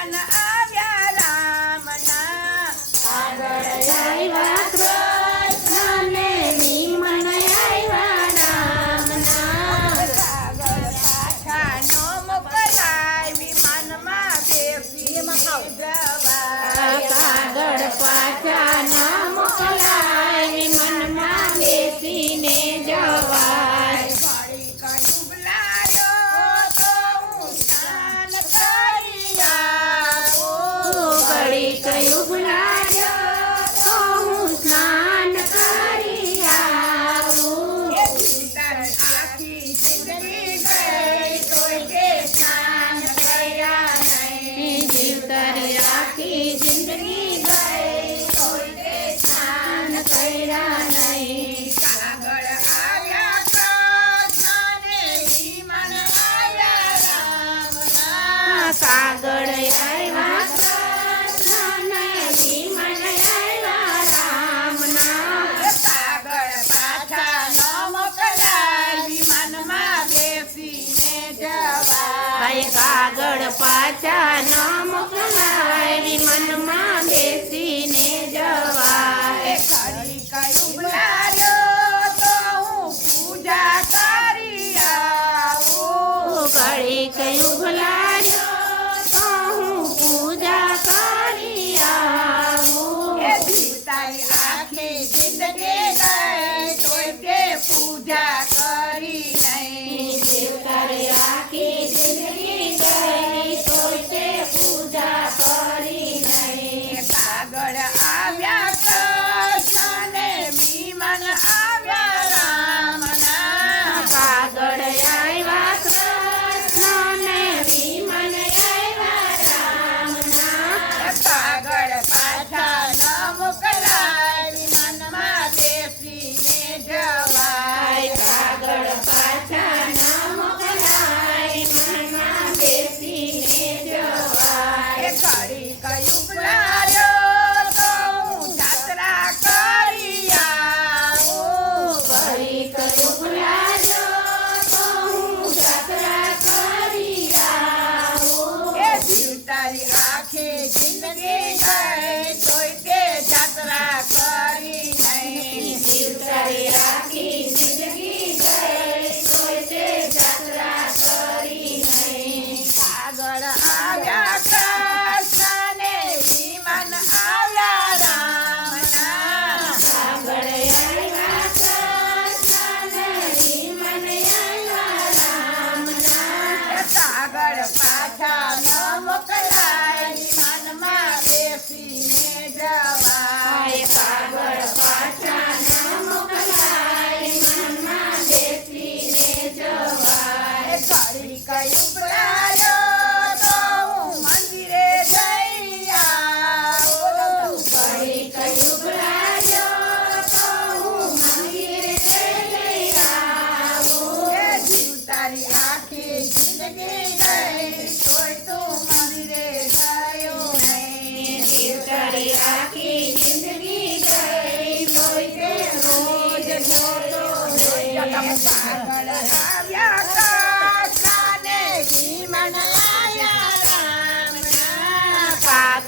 Wala કયું ભૂલાયો તો હું સ્નાન કરી આવું. આખી જિંદગી. કાય કાગળ પાછા ન મુકનારી મનમાં બેસી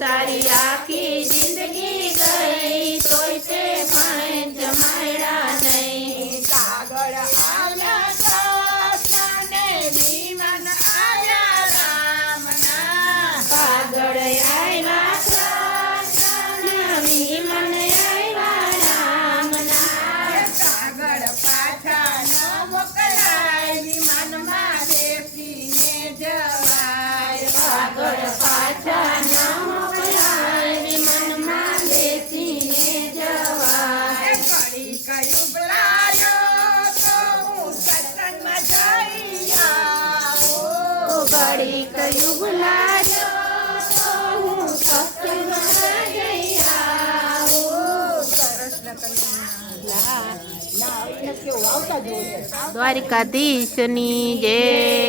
તારી આખી જિંદગી ગઈ તોય તે પાંચ જમાડા નહીં. કાગળ આવ્યા સપનાને વિમાન આવ્યા રામના. કાગળ આવ્યા સપનાને વિમાન આવ્યા રામના. કાગળ પાછા ન મોકલાય વિમાનમાં બેસીને જવાય. કાગળ ઘડીક યુગ લાગ્યો તો હું આવું દ્વારિકાધીશની જય.